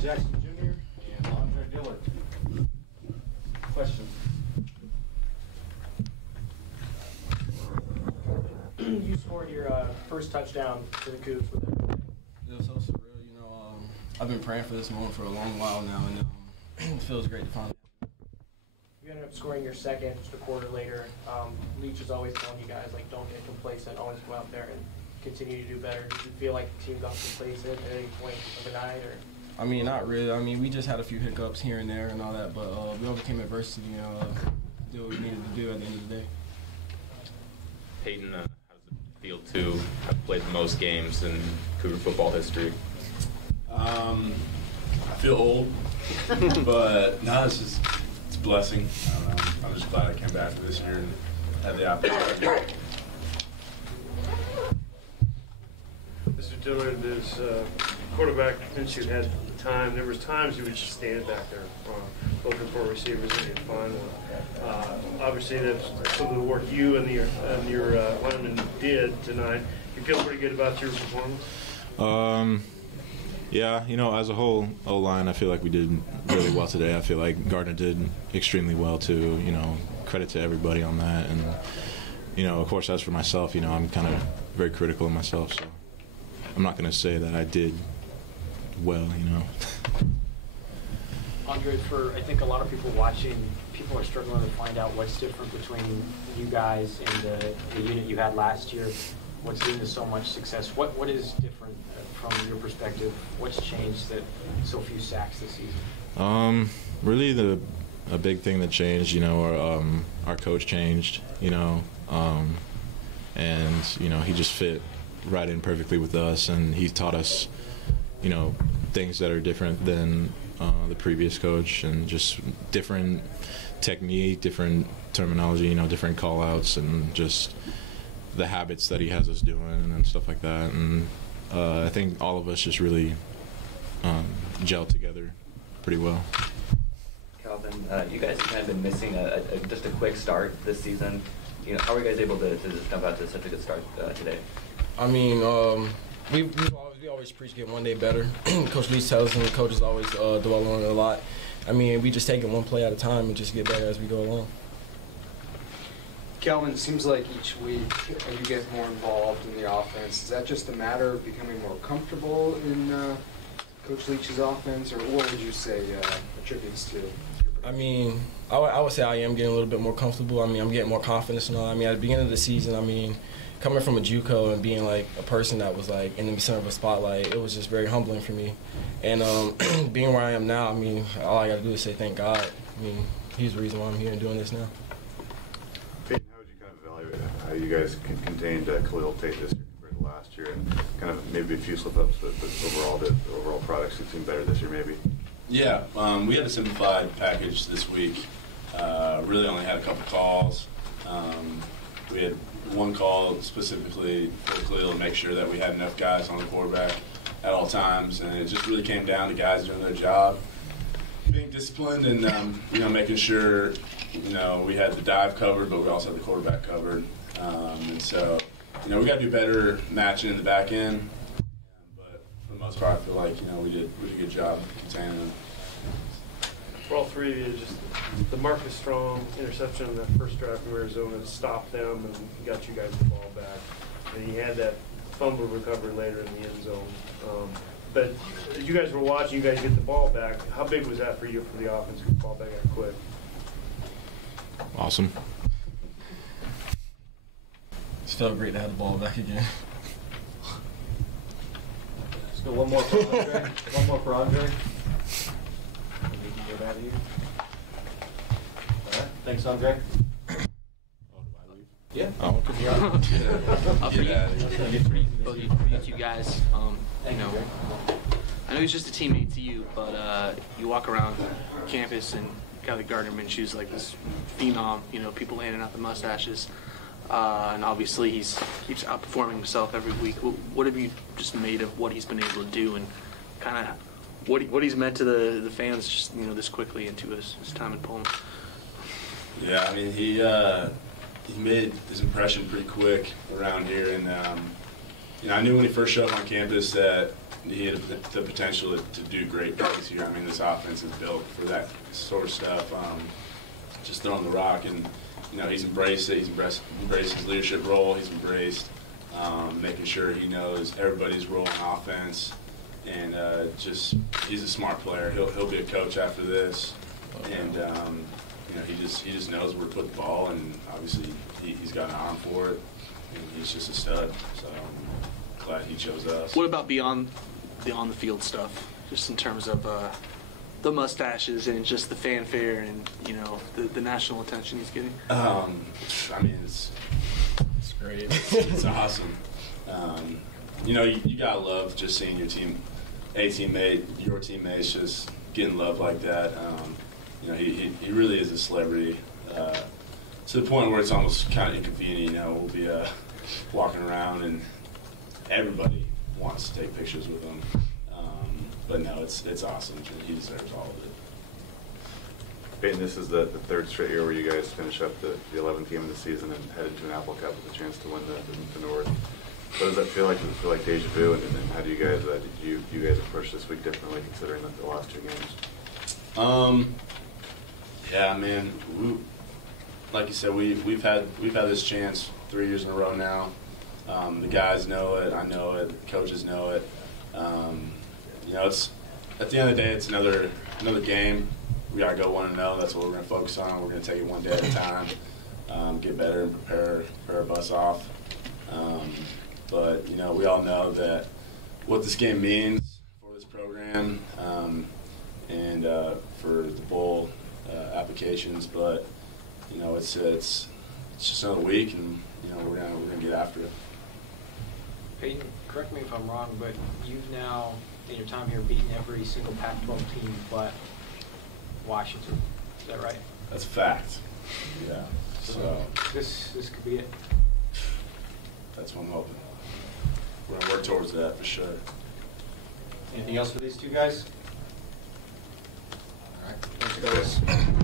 Jackson Jr. and Andre Dillard. Questions? You scored your first touchdown for the Cougs with it. It was so surreal, I've been praying for this moment for a long while now, and it feels great to finally. You ended up scoring your second just a quarter later. Leach is always telling you guys, like, don't get complacent, always go out there and continue to do better. Did you feel like the team got complacent at any point of the night? Or? I mean, not really. I mean, we just had a few hiccups here and there and all that, but we overcame adversity and did what we needed to do at the end of the day. Peyton, how does it feel to have played the most games in Cougar football history? I feel old, but no, it's a blessing. I'm just glad I came back for this year and had the opportunity. Mr. Dillard, as quarterback, since you had the time, there was times you would just stand back there looking for receivers and you'd find one. Obviously, that's some of the work you and your linemen did tonight. You feel pretty good about your performance? Yeah, as a whole O-line, I feel like we did really well today. I feel like Gardner did extremely well too. Credit to everybody on that. And, of course, as for myself, I'm kind of very critical of myself. So I'm not going to say that I did well, Andre, I think a lot of people watching, people are struggling to find out what's different between you guys and the unit you had last year. What's leading to so much success? What is different from your perspective? What's changed that so few sacks this season? Really a big thing that changed, our coach changed, and, he just fit right in perfectly with us, and he taught us, things that are different than the previous coach, and just different technique, different terminology, different call-outs, and just the habits that he has us doing and stuff like that. And I think all of us just really gelled together pretty well. Calvin, you guys have kind of been missing just a quick start this season. How were you guys able to just jump out to such a good start today? I mean, we always preach get one day better. Coach Lee tells us, and the coaches always dwell on it a lot. I mean, we just take it one play at a time and just get better as we go along. Calvin, it seems like each week you get more involved in the offense. Is that just a matter of becoming more comfortable in Coach Leach's offense, or what would you say attributes to? I mean, I would say I am getting a little bit more comfortable. I mean, I'm getting more confidence and all. I mean, at the beginning of the season, coming from a JUCO and being like a person that was like in the center of a spotlight, it was just very humbling for me. And being where I am now, all I got to do is say thank God. He's the reason why I'm here and doing this now. Peyton, how would you kind of evaluate how you guys contained Khalil Tate this year compared to last year, and kind of maybe a few slip-ups, but overall the overall products seem better this year maybe? Yeah, we had a simplified package this week. Really only had a couple calls. We had one call specifically for Khalil to make sure that we had enough guys on the quarterback at all times, and it just really came down to guys doing their job, being disciplined, and making sure we had the dive covered, but we also had the quarterback covered. And so we got to do better matching in the back end, but for the most part, I feel like we did a good job containing them. For all three of you, just the Marcus Strong interception in that first drive from Arizona stopped them and got you guys the ball back. And he had that fumble recovery later in the end zone. But as you guys were watching, you guys get the ball back. How big was that for you for the offense to get the ball back that quick? Awesome. It felt great to have the ball back again. Let's go one more for Andre. One more for Andre. Get out of here. All right. Thanks, Andre. Oh, do I leave? Yeah. Oh, For you guys, I know he's just a teammate to you, but you walk around campus and got the Gardner Minshew's like this phenom, people handing out the mustaches, and obviously he keeps outperforming himself every week. What have you just made of what he's been able to do, and kind of what he's meant to the fans, just this quickly into his time in Pullman? Yeah, he made his impression pretty quick around here, and I knew when he first showed up on campus that he had the potential to do great things here. I mean, this offense is built for that sort of stuff. Just throwing the rock, and he's embraced it. He's embraced his leadership role. He's embraced making sure he knows everybody's role in offense, and he's a smart player. He'll be a coach after this, and he just knows where to put the ball, and obviously he's got an arm for it, and he's just a stud. So I'm glad he chose us. What about beyond the on-the-field stuff, just in terms of the mustaches and just the fanfare and the national attention he's getting? I mean, it's great. It's awesome. You gotta love just seeing your teammates just getting love like that. He really is a celebrity to the point where it's almost kind of inconvenient. We'll be walking around and everybody wants to take pictures with him. But no, it's awesome. He deserves all of it. Peyton, this is the third straight year where you guys finish up the 11th game of the season and head into an Apple Cup with a chance to win the North. What does that feel like? Does it feel like deja vu? And how do you guys did you guys approach this week differently considering the last two games? Yeah, man. Like you said, we've had this chance 3 years in a row now. The guys know it. I know it. The coaches know it. It's at the end of the day, it's another game. We gotta go 1-0. That's what we're gonna focus on. We're gonna take it one day at a time, get better and prepare our butts off. But we all know that what this game means for this program and for the bowl applications. But it's just another week, and we're gonna get after it. Peyton, correct me if I'm wrong, but you've now, in your time here, beaten every single Pac-12 team but Washington. Is that right? That's a fact. Yeah. So this could be it. That's what I'm hoping. We're gonna work towards that for sure. Anything else for these two guys? All right. Thanks, guys.